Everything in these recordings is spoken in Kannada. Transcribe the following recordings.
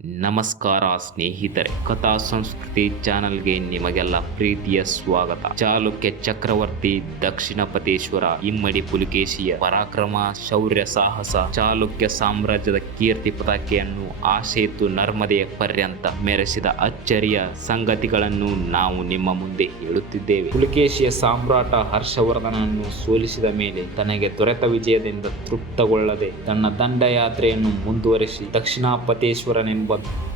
ನಮಸ್ಕಾರ ಸ್ನೇಹಿತರೆ, ಕಥಾ ಸಂಸ್ಕೃತಿ ಚಾನೆಲ್ಗೆ ನಿಮಗೆಲ್ಲ ಪ್ರೀತಿಯ ಸ್ವಾಗತ. ಚಾಲುಕ್ಯ ಚಕ್ರವರ್ತಿ ದಕ್ಷಿಣಪತೇಶ್ವರ ಇಮ್ಮಡಿ ಪುಲಿಕೇಶಿಯ ಪರಾಕ್ರಮ, ಶೌರ್ಯ, ಸಾಹಸ, ಚಾಲುಕ್ಯ ಸಾಮ್ರಾಜ್ಯದ ಕೀರ್ತಿ ಪತಾಕೆಯನ್ನು ಆಸೇತು ನರ್ಮದೆಯ ಪರ್ಯಂತ ಮೆರೆಸಿದ ಅಚ್ಚರಿಯ ಸಂಗತಿಗಳನ್ನು ನಾವು ನಿಮ್ಮ ಮುಂದೆ ಹೇಳುತ್ತಿದ್ದೇವೆ. ಪುಲಿಕೇಶಿಯ ಸಾಮ್ರಾಟ ಹರ್ಷವರ್ಧನನ್ನು ಸೋಲಿಸಿದ ಮೇಲೆ ತನಗೆ ದೊರೆತ ವಿಜಯದಿಂದ ತೃಪ್ತಗೊಳ್ಳದೆ ತನ್ನ ದಂಡಯಾತ್ರೆಯನ್ನು ಮುಂದುವರಿಸಿ ದಕ್ಷಿಣಪತೇಶ್ವರನೆಂಬ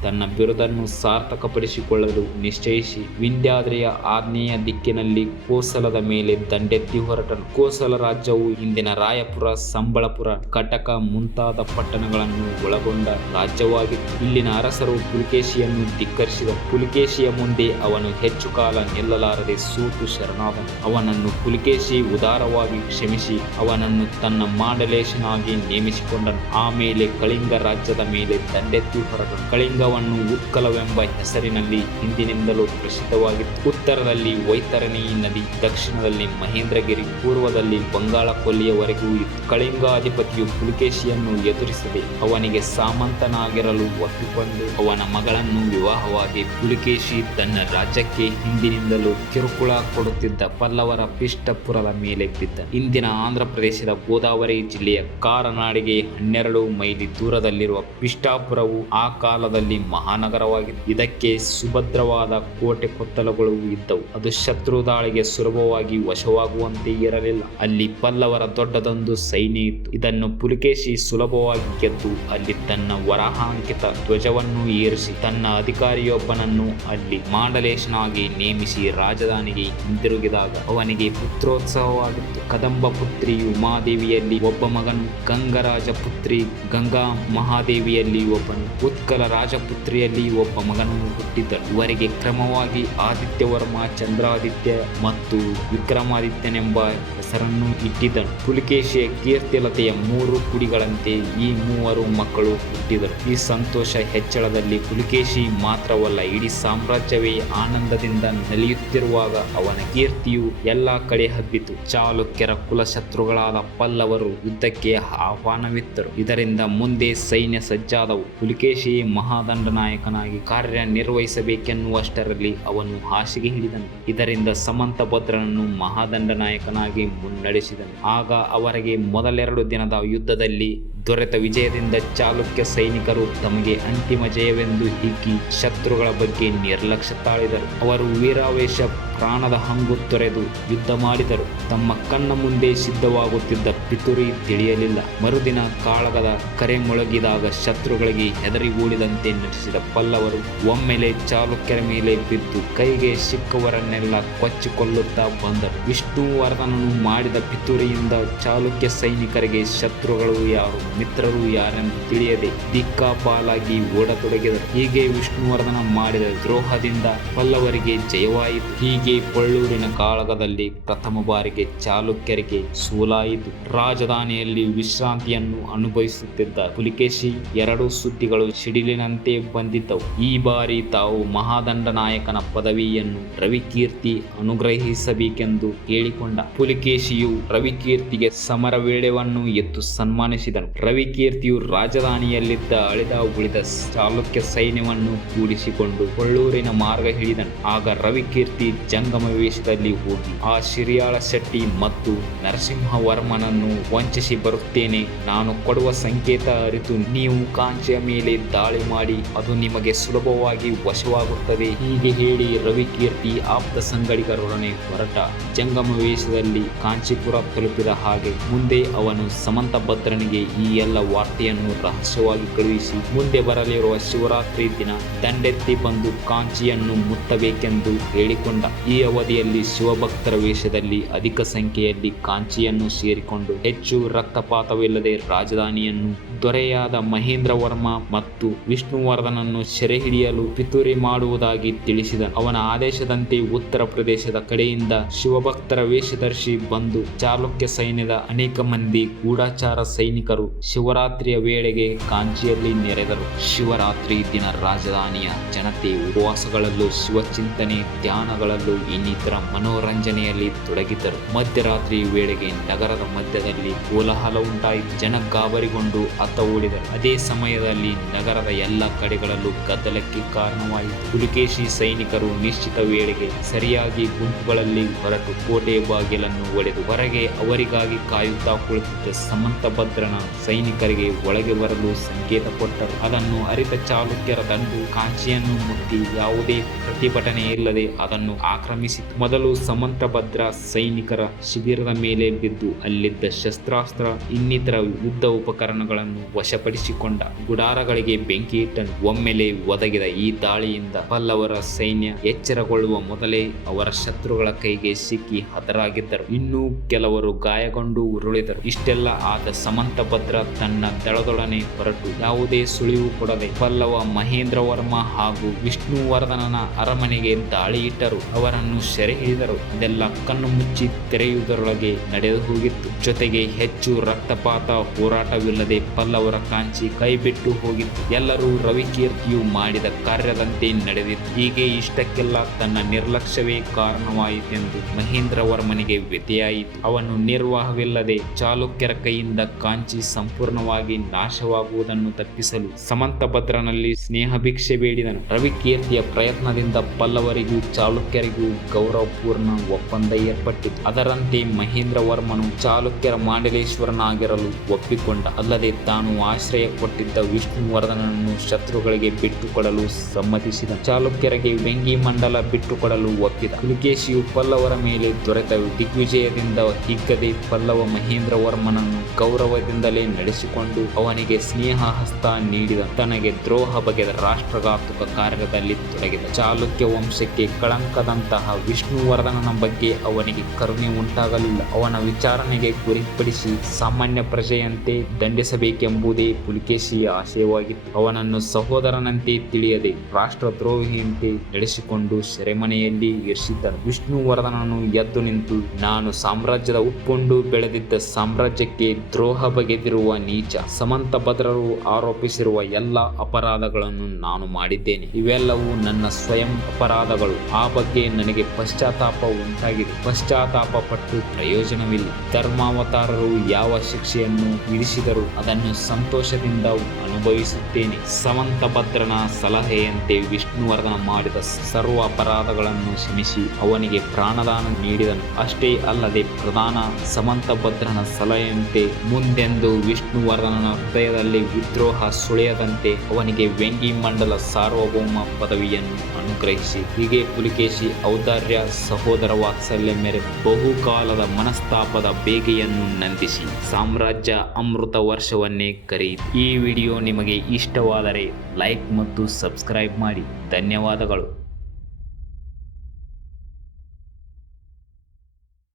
ತನ್ನ ಬಿರುದನ್ನು ಸಾರ್ಥಕಪಡಿಸಿಕೊಳ್ಳಲು ನಿಶ್ಚಯಿಸಿ ವಿಂಧ್ಯಾದ್ರಿಯ ಆಗ್ನೇಯ ದಿಕ್ಕಿನಲ್ಲಿ ಕೋಸಲದ ಮೇಲೆ ದಂಡೆತ್ತಿ ಹೊರಟನು. ಕೋಸಲ ರಾಜ್ಯವು ಇಂದಿನ ರಾಯಪುರ, ಸಂಬಳಪುರ, ಕಟಕ ಮುಂತಾದ ಪಟ್ಟಣಗಳನ್ನು ಒಳಗೊಂಡ ರಾಜ್ಯವಾಗಿತ್ತು. ಇಲ್ಲಿನ ಅರಸರು ಪುಲಿಕೇಶಿಯನ್ನು ಧಿಕ್ಕರಿಸಿದರು. ಪುಲಿಕೇಶಿಯ ಮುಂದೆ ಅವನು ಹೆಚ್ಚು ಕಾಲ ನಿಲ್ಲಲಾರದೆ ಸೋತು ಶರಣಾದನು. ಅವನನ್ನು ಪುಲಿಕೇಶಿ ಉದಾರವಾಗಿ ಕ್ಷಮಿಸಿ ಅವನನ್ನು ತನ್ನ ಮಾಂಡಲೇಶನಾಗಿ ನೇಮಿಸಿಕೊಂಡನು. ಆಮೇಲೆ ಕಳಿಂಗ ರಾಜ್ಯದ ಮೇಲೆ ದಂಡೆತ್ತಿ ಹೊರಟನು. ಕಳಿಂಗವನ್ನು ಉತ್ಕಲವೆಂಬ ಹೆಸರಿನಲ್ಲಿ ಹಿಂದಿನಿಂದಲೂ ಪ್ರಸಿದ್ಧವಾಗಿತ್ತು. ಉತ್ತರದಲ್ಲಿ ವೈತರಣಿ ನದಿ, ದಕ್ಷಿಣದಲ್ಲಿ ಮಹೇಂದ್ರಗಿರಿ, ಪೂರ್ವದಲ್ಲಿ ಬಂಗಾಳ ಕೊಲ್ಲಿಯವರೆಗೂ ಇತ್ತು. ಕಳಿಂಗಾಧಿಪತಿಯು ಪುಲಿಕೇಶಿಯನ್ನು ಎದುರಿಸದೆ ಅವನಿಗೆ ಸಾಮಂತನಾಗಿರಲು ಒಪ್ಪಿಕೊಂಡು ಅವನ ಮಗಳನ್ನು ವಿವಾಹವಾಗಿ ಪುಲಿಕೇಶಿ ತನ್ನ ರಾಜ್ಯಕ್ಕೆ ಹಿಂದಿನಿಂದಲೂ ಕಿರುಕುಳ ಕೊಡುತ್ತಿದ್ದ ಪಲ್ಲವರ ಪಿಷ್ಟಪುರದ ಮೇಲೆ ಬಿದ್ದ. ಇಂದಿನ ಆಂಧ್ರ ಪ್ರದೇಶದ ಗೋದಾವರಿ ಜಿಲ್ಲೆಯ ಕಾರನಾಡಿಗೆ 12 ಮೈಲಿ ದೂರದಲ್ಲಿರುವ ಪಿಷ್ಟಾಪುರವು ಆ ಕಾಲದಲ್ಲಿ ಮಹಾನಗರವಾಗಿತ್ತು. ಇದಕ್ಕೆ ಸುಭದ್ರವಾದ ಕೋಟೆ ಕೊತ್ತಲಗಳು ಇದ್ದವು. ಅದು ಶತ್ರು ದಾಳಿಗೆ ಸುಲಭವಾಗಿ ವಶವಾಗುವಂತೆ ಇರಲಿಲ್ಲ. ಅಲ್ಲಿ ಪಲ್ಲವರ ದೊಡ್ಡದೊಂದು ಸೈನ್ಯ ಇತ್ತು. ಇದನ್ನು ಪುಲಿಕೇಶಿ ಸುಲಭವಾಗಿ ಗೆದ್ದು ಅಲ್ಲಿ ತನ್ನ ವರಾಹಾಂಕಿತ ಧ್ವಜವನ್ನು ಏರಿಸಿ ತನ್ನ ಅಧಿಕಾರಿಯೊಬ್ಬನನ್ನು ಅಲ್ಲಿ ಮಾಂಡಲೇಶನಾಗಿ ನೇಮಿಸಿ ರಾಜಧಾನಿಗೆ ಹಿಂದಿರುಗಿದಾಗ ಅವನಿಗೆ ಪುತ್ರೋತ್ಸವವಾಗಿತ್ತು. ಕದಂಬ ಪುತ್ರಿ ಉಮಾದೇವಿಯಲ್ಲಿ ಒಬ್ಬ ಮಗನು, ಗಂಗರಾಜ ಪುತ್ರಿ ಗಂಗಾ ಮಹಾದೇವಿಯಲ್ಲಿ ಒಬ್ಬನು, ಉತ್ಕಲ ರಾಜಪುತ್ರಿಯಲ್ಲಿ ಒಬ್ಬ ಮಗನು ಹುಟ್ಟಿದ್ದರು. ಇವರಿಗೆ ಕ್ರಮವಾಗಿ ಆದಿತ್ಯವರ್ಮ, ಚಂದ್ರಾದಿತ್ಯ ಮತ್ತು ವಿಕ್ರಮಾದಿತ್ಯನೆಂಬ ಹೆಸರನ್ನು ಇಟ್ಟಿದ್ದನು. ಪುಲಿಕೇಶಿಯ ಕೀರ್ತಿಲತೆಯ 3 ಕುಡಿಗಳಂತೆ ಈ 3 ಮಕ್ಕಳು ಹುಟ್ಟಿದರು. ಈ ಸಂತೋಷ ಹೆಚ್ಚಳದಲ್ಲಿ ಪುಲಿಕೇಶಿ ಮಾತ್ರವಲ್ಲ, ಇಡೀ ಸಾಮ್ರಾಜ್ಯವೇ ಆನಂದದಿಂದ ನಲಿಯುತ್ತಿರುವಾಗ ಅವನ ಕೀರ್ತಿಯು ಎಲ್ಲಾ ಕಡೆ ಹಬ್ಬಿತು. ಚಾಲುಕ್ಯರ ಕುಲಶತ್ರುಗಳಾದ ಪಲ್ಲವರು ಯುದ್ಧಕ್ಕೆ ಆಹ್ವಾನವಿತ್ತರು. ಇದರಿಂದ ಮುಂದೆ ಸೈನ್ಯ ಸಜ್ಜಾದವು. ಪುಲಿಕೇಶಿ ಮಹಾದಂಡನಾಯಕನಾಗಿ ಕಾರ್ಯನಿರ್ವಹಿಸಬೇಕೆನ್ನುವಷ್ಟರಲ್ಲಿ ಅವನು ಹಾಸಿಗೆ ಹಿಡಿದನು. ಇದರಿಂದ ಸಮಂತಭದ್ರನನ್ನು ಮಹಾದಂಡನಾಯಕನಾಗಿ ಮುನ್ನಡೆಸಿದನು. ಆಗ ಅವರಿಗೆ ಮೊದಲೆರಡು ದಿನದ ಯುದ್ಧದಲ್ಲಿ ದೊರೆತ ವಿಜಯದಿಂದ ಚಾಲುಕ್ಯ ಸೈನಿಕರು ತಮಗೆ ಅಂತಿಮ ಜಯವೆಂದು ಹಿಗ್ಗಿ ಶತ್ರುಗಳ ಬಗ್ಗೆ ನಿರ್ಲಕ್ಷ್ಯ ತಾಳಿದರು. ಅವರು ವೀರಾವೇಶ ಪ್ರಾಣದ ಹಂಗು ತೊರೆದು ಯುದ್ಧ ಮಾಡಿದರು. ತಮ್ಮ ಕಣ್ಣ ಮುಂದೆ ಸಿದ್ಧವಾಗುತ್ತಿದ್ದ ಪಿತೂರಿ ತಿಳಿಯಲಿಲ್ಲ. ಮರುದಿನ ಕಾಳಗದ ಕರೆ ಮೊಳಗಿದಾಗ ಶತ್ರುಗಳಿಗೆ ಹೆದರಿ ಓಡಿದಂತೆ ನಟಿಸಿದ ಪಲ್ಲವರು ಒಮ್ಮೆಲೆ ಚಾಲುಕ್ಯರ ಮೇಲೆ ಬಿದ್ದು ಕೈಗೆ ಸಿಕ್ಕವರನ್ನೆಲ್ಲ ಕೊಚ್ಚಿಕೊಳ್ಳುತ್ತಾ ಬಂದರು. ವಿಷ್ಣುವರ್ಧನನು ಮಾಡಿದ ಪಿತೂರಿಯಿಂದ ಚಾಲುಕ್ಯ ಸೈನಿಕರಿಗೆ ಶತ್ರುಗಳು ಯಾರು, ಮಿತ್ರರು ಯಾರೆಂದು ತಿಳಿಯದೆ ದಿಕ್ಕಾಪಾಲಾಗಿ ಓಡತೊಡಗಿದರು. ಹೀಗೆ ವಿಷ್ಣುವರ್ಧನ ಮಾಡಿದ ದ್ರೋಹದಿಂದ ಪಲ್ಲವರಿಗೆ ಜಯವಾಯಿತು. ಹೀಗೆ ಪಳ್ಳೂರಿನ ಕಾಳಗದಲ್ಲಿ ಪ್ರಥಮ ಬಾರಿಗೆ ಚಾಲುಕ್ಯರಿಗೆ ಸೋಲಾಯಿತು. ರಾಜಧಾನಿಯಲ್ಲಿ ವಿಶ್ರಾಂತಿಯನ್ನು ಅನುಭವಿಸುತ್ತಿದ್ದ ಪುಲಿಕೇಶಿ 2 ಸುದ್ದಿಗಳು ಸಿಡಿಲಿನಂತೆ ಬಂದಿದ್ದವು. ಈ ಬಾರಿ ತಾವು ಮಹಾದಂಡನಾಯಕನ ಪದವಿಯನ್ನು ರವಿಕೀರ್ತಿ ಅನುಗ್ರಹಿಸಬೇಕೆಂದು ಕೇಳಿಕೊಂಡ. ಪುಲಿಕೇಶಿಯು ರವಿಕೀರ್ತಿಗೆ ಸಮರ ವೇಳೆಯನ್ನು ಎತ್ತು ಸನ್ಮಾನಿಸಿದನು. ರವಿಕೀರ್ತಿಯು ರಾಜಧಾನಿಯಲ್ಲಿದ್ದ ಅಳಿದ ಉಳಿದ ಚಾಲುಕ್ಯ ಸೈನ್ಯವನ್ನು ಕೂಡಿಸಿಕೊಂಡು ಕೊಳ್ಳೂರಿನ ಮಾರ್ಗ ಹಿಡಿದನು. ಆಗ ರವಿಕೀರ್ತಿ ಜಂಗಮ ವೇಷದಲ್ಲಿ ಹೋಗಿ ಆ ಶಿರಿಯಾಳ ಶೆಟ್ಟಿ ಮತ್ತು ನರಸಿಂಹವರ್ಮನನ್ನು ವಂಚಿಸಿ ಬರುತ್ತೇನೆ. ನಾನು ಕೊಡುವ ಸಂಕೇತ ಅರಿತು ನೀವು ಕಾಂಚಿಯ ಮೇಲೆ ದಾಳಿ ಮಾಡಿ ಅದು ನಿಮಗೆ ಸುಲಭವಾಗಿ ವಶವಾಗುತ್ತದೆ. ಹೀಗೆ ಹೇಳಿ ರವಿಕೀರ್ತಿ ಆಪ್ತ ಸಂಗಡಿಗರೊಡನೆ ಹೊರಟ. ಜಂಗಮ ವೇಷದಲ್ಲಿ ಕಾಂಚೀಪುರ ತಲುಪಿದ ಹಾಗೆ ಮುಂದೆ ಅವನು ಸಮಂತಭದ್ರನಿಗೆ ಈ ಎಲ್ಲ ವಾರ್ತೆಯನ್ನು ರಹಸ್ಯವಾಗಿ ಕಳುಹಿಸಿ ಮುಂದೆ ಬರಲಿರುವ ಶಿವರಾತ್ರಿ ದಿನ ದಂಡೆತ್ತಿ ಬಂದು ಕಾಂಚಿಯನ್ನು ಮುತ್ತಬೇಕೆಂದು ಹೇಳಿಕೊಂಡ. ಈ ಅವಧಿಯಲ್ಲಿ ಶಿವಭಕ್ತರ ವೇಷದಲ್ಲಿ ಅಧಿಕ ಸಂಖ್ಯೆಯಲ್ಲಿ ಕಾಂಚಿಯನ್ನು ಸೇರಿಕೊಂಡು ಹೆಚ್ಚು ರಕ್ತಪಾತವಿಲ್ಲದೆ ರಾಜಧಾನಿಯನ್ನು ದೊರೆಯಾದ ಮಹೇಂದ್ರವರ್ಮ ಮತ್ತು ವಿಷ್ಣುವರ್ಧನನ್ನು ಸೆರೆ ಹಿಡಿಯಲು ಪಿತೂರಿ ಮಾಡುವುದಾಗಿ ತಿಳಿಸಿದನು. ಅವನ ಆದೇಶದಂತೆ ಉತ್ತರ ಪ್ರದೇಶದ ಕಡೆಯಿಂದ ಶಿವಭಕ್ತರ ವೇಷಧರಿಸಿ ಬಂದು ಚಾಲುಕ್ಯ ಸೈನ್ಯದ ಅನೇಕ ಮಂದಿ ಗೂಢಚಾರ ಸೈನಿಕರು ಶಿವರಾತ್ರಿಯ ವೇಳೆಗೆ ಕಾಂಚಿಯಲ್ಲಿ ನೆರೆದರು. ಶಿವರಾತ್ರಿ ದಿನ ರಾಜಧಾನಿಯ ಜನತೆ ಉಪವಾಸಗಳಲ್ಲೂ ಶಿವಚಿಂತನೆ ಧ್ಯಾನಗಳಲ್ಲೂ ಇನ್ನಿತರ ಮನೋರಂಜನೆಯಲ್ಲಿ ತೊಡಗಿದ್ದರು. ಮಧ್ಯರಾತ್ರಿ ವೇಳೆಗೆ ನಗರದ ಮಧ್ಯದಲ್ಲಿ ಕೋಲಾಹಲ ಉಂಟಾಯಿತು. ಜನ ಗಾಬರಿಗೊಂಡು ಸುತ್ತ ಓಡಿದರು. ಅದೇ ಸಮಯದಲ್ಲಿ ನಗರದ ಎಲ್ಲ ಕಡೆಗಳಲ್ಲೂ ಗದ್ದಲಕ್ಕೆ ಕಾರಣವಾಯಿತು. ಪುಲಿಕೇಶಿ ಸೈನಿಕರು ನಿಶ್ಚಿತ ವೇಳೆಗೆ ಸರಿಯಾಗಿ ಗುಂಪುಗಳಲ್ಲಿ ಹೊರಟು ಕೋಟೆ ಬಾಗಿಲನ್ನು ಒಡೆದು ಹೊರಗೆ ಅವರಿಗಾಗಿ ಕಾಯುತ್ತಾ ಕುಳಿತಿದ್ದ ಸಮಂತಭದ್ರನ ಸೈನಿಕರಿಗೆ ಒಳಗೆ ಬರಲು ಸಂಕೇತ ಕೊಟ್ಟರು. ಅದನ್ನು ಅರಿತ ಚಾಲುಕ್ಯರ ದಂಡು ಕಾಂಚಿಯನ್ನು ಮುಟ್ಟಿ ಯಾವುದೇ ಪ್ರತಿಭಟನೆ ಇಲ್ಲದೆ ಅದನ್ನು ಆಕ್ರಮಿಸಿತು. ಮೊದಲು ಸಮಂತಭದ್ರ ಸೈನಿಕರ ಶಿಬಿರದ ಮೇಲೆ ಬಿದ್ದು ಅಲ್ಲಿದ್ದ ಶಸ್ತ್ರಾಸ್ತ್ರ ಇನ್ನಿತರ ಯುದ್ಧ ಉಪಕರಣಗಳನ್ನು ವಶಪಡಿಸಿಕೊಂಡ. ಗುಡಾರಗಳಿಗೆ ಬೆಂಕಿ ಇಟ್ಟನು. ಒಮ್ಮೆಲೆ ಒದಗಿದ ಈ ದಾಳಿಯಿಂದ ಪಲ್ಲವರ ಸೈನ್ಯ ಎಚ್ಚರಗೊಳ್ಳುವ ಮೊದಲೇ ಅವರ ಶತ್ರುಗಳ ಕೈಗೆ ಸಿಕ್ಕಿ ಹತರಾಗಿದ್ದರು. ಇನ್ನೂ ಕೆಲವರು ಗಾಯಗೊಂಡು ಉರುಳಿದರು. ಇಷ್ಟೆಲ್ಲ ಆದ ಸಮಂತಭದ್ರ ತನ್ನ ದಳದೊಡನೆ ಹೊರಟು ಯಾವುದೇ ಸುಳಿವು ಕೊಡದೆ ಪಲ್ಲವ ಮಹೇಂದ್ರವರ್ಮ ಹಾಗೂ ವಿಷ್ಣುವರ್ಧನನ ಅರಮನೆಗೆ ದಾಳಿ ಇಟ್ಟರು. ಅವರನ್ನು ಸೆರೆ ಹಿಡಿದರು. ಅದೆಲ್ಲ ಕಣ್ಣು ಮುಚ್ಚಿ ತೆರೆಯುವುದರೊಳಗೆ ನಡೆದು ಹೋಗಿತ್ತು. ಜೊತೆಗೆ ಹೆಚ್ಚು ರಕ್ತಪಾತ ಹೋರಾಟವಿಲ್ಲದೆ ಪಲ್ಲವರ ಕಾಂಚಿ ಕೈಬಿಟ್ಟು ಹೋಗಿತ್ತು. ಎಲ್ಲರೂ ರವಿಕೀರ್ತಿಯು ಮಾಡಿದ ಕಾರ್ಯದಂತೆ ನಡೆದಿತ್ತು. ಹೀಗೆ ಇಷ್ಟಕ್ಕೆಲ್ಲ ತನ್ನ ನಿರ್ಲಕ್ಷ್ಯವೇ ಕಾರಣವಾಯಿತೆಂದು ಮಹೇಂದ್ರವರ್ಮನಿಗೆ ವ್ಯಥೆಯಾಯಿತು. ಅವನು ನಿರ್ವಾಹವಿಲ್ಲದೆ ಚಾಲುಕ್ಯರ ಕೈಯಿಂದ ಕಾಂಚಿ ಸಂಪೂರ್ಣವಾಗಿ ನಾಶವಾಗುವುದನ್ನು ತಪ್ಪಿಸಲು ಸಮಂತಭದ್ರನಲ್ಲಿ ಸ್ನೇಹ ಭಿಕ್ಷೆ ಬೇಡಿದನು. ರವಿಕೀರ್ತಿಯ ಪ್ರಯತ್ನದಿಂದ ಪಲ್ಲವರಿಗೂ ಚಾಲುಕ್ಯರಿಗೂ ಗೌರವಪೂರ್ಣ ಒಪ್ಪಂದ ಏರ್ಪಟ್ಟಿತು. ಅದರಂತೆ ಮಹೇಂದ್ರವರ್ಮನು ಚಾಲುಕ್ಯರ ಮಾಂಡಲೇಶ್ವರನಾಗಿರಲು ಒಪ್ಪಿಕೊಂಡ. ಅಲ್ಲದೆ ತಾನು ಆಶ್ರಯ ಕೊಟ್ಟಿದ್ದ ವಿಷ್ಣುವರ್ಧನನನ್ನು ಶತ್ರುಗಳಿಗೆ ಬಿಟ್ಟುಕೊಡಲು ಸಮ್ಮತಿಸಿದ. ಚಾಲುಕ್ಯರಿಗೆ ವೆಂಗಿ ಮಂಡಲ ಬಿಟ್ಟುಕೊಡಲು ಒಪ್ಪಿದ. ಪುಲಿಕೇಶಿಯು ಪಲ್ಲವರ ಮೇಲೆ ದೊರೆತ ದಿಗ್ವಿಜಯದಿಂದ ಹಿಗ್ಗದೆ ಪಲ್ಲವ ಮಹೇಂದ್ರವರ್ಮನನ್ನು ಗೌರವದಿಂದಲೇ ನಡೆಸಿಕೊಂಡು ಅವನಿಗೆ ಸ್ನೇಹ ಹಸ್ತ ನೀಡಿದ. ತನಗೆ ದ್ರೋಹ ಬಗೆದ ರಾಷ್ಟ್ರಘಾತುಕ ಕಾರ್ಯದಲ್ಲಿ ತೊಡಗಿದ. ಚಾಲುಕ್ಯ ವಂಶಕ್ಕೆ ಕಳಂಕದಂತಹ ವಿಷ್ಣುವರ್ಧನನ ಬಗ್ಗೆ ಅವನಿಗೆ ಕರುಣೆ ಉಂಟಾಗಲಿಲ್ಲ. ಅವನ ವಿಚಾರಣೆಗೆ ಗುರಿಪಡಿಸಿ ಸಾಮಾನ್ಯ ಪ್ರಜೆಯಂತೆ ದಂಡಿಸಬೇಕೆಂಬುದೇ ಪುಲಿಕೇಶಿಯ ಆಶಯವಾಗಿತ್ತು. ಅವನನ್ನು ಸಹೋದರನಂತೆ ತಿಳಿಯದೆ ರಾಷ್ಟ್ರದ್ರೋಹಿಯಂತೆ ನಡೆಸಿಕೊಂಡು ಸೆರೆಮನೆಯಲ್ಲಿ ಇರಿಸಿದ್ದನು. ವಿಷ್ಣುವರ್ಧನನು ಎದ್ದು ನಿಂತು, ನಾನು ಸಾಮ್ರಾಜ್ಯದ ಉಟ್ಕೊಂಡು ಬೆಳೆದಿದ್ದ ಸಾಮ್ರಾಜ್ಯಕ್ಕೆ ದ್ರೋಹ ಬಗೆದಿರುವ ನೀಚ. ಸಮಂತಭದ್ರರು ಆರೋಪಿಸಿರುವ ಎಲ್ಲ ಅಪರಾಧಗಳನ್ನು ನಾನು ಮಾಡಿದ್ದೇನೆ. ಇವೆಲ್ಲವೂ ನನ್ನ ಸ್ವಯಂ ಅಪರಾಧಗಳು. ಆ ಬಗ್ಗೆ ನನಗೆ ಪಶ್ಚಾತ್ತಾಪ ಉಂಟಾಗಿದೆ. ಪಶ್ಚಾತ್ತಾಪ ಪಟ್ಟು ಪ್ರಯೋಜನವಿಲ್ಲ. ಧರ್ಮಾವತಾರರು ಯಾವ ಶಿಕ್ಷೆಯನ್ನು ವಿಧಿಸಿದರೂ ಅದನ್ನು ಸಂತೋಷದಿಂದ ಅನುಭವಿಸುತ್ತೇನೆ. ಸಮಂತಭದ್ರನ ಸಲಹೆಯಂತೆ ವಿಷ್ಣುವರ್ಧನ ಮಾಡಿದ ಸರ್ವ ಅಪರಾಧಗಳನ್ನು ಕ್ಷಮಿಸಿ ಅವನಿಗೆ ಪ್ರಾಣದಾನ ನೀಡಿದನು. ಅಷ್ಟೇ ಅಲ್ಲದೆ ಪ್ರಧಾನ ಸಮಂತಭದ್ರನ ಸಲಹೆಯಂತೆ ಮುಂದೆಂದು ವಿಷ್ಣುವರ್ಧನನ ಹೃದಯದಲ್ಲಿ ವಿದ್ರೋಹ ಸುಳಿಯದಂತೆ ಅವನಿಗೆ ವೆಂಗಿ ಮಂಡಲ ಸಾರ್ವಭೌಮ ಪದವಿಯನ್ನು ಅನುಗ್ರಹಿಸಿ. ಹೀಗೆ ಪುಲಿಕೇಶಿ ಔದಾರ್ಯ ಸಹೋದರ ವಾತ್ಸಲ್ಯ ಮೆರೆದು ಬಹುಕಾಲದ ಮನಸ್ತಾಪದ ಬೇಗೆಯನ್ನು ನಂದಿಸಿ ಸಾಮ್ರಾಜ್ಯ ಅಮೃತ ವರ್ಷವನ್ನೇ ಕರೆಯಿತು. ಈ ವಿಡಿಯೋ ನಿಮಗೆ ಇಷ್ಟವಾದರೆ ಲೈಕ್ ಮತ್ತು ಸಬ್ಸ್ಕ್ರೈಬ್ ಮಾಡಿ. ಧನ್ಯವಾದಗಳು.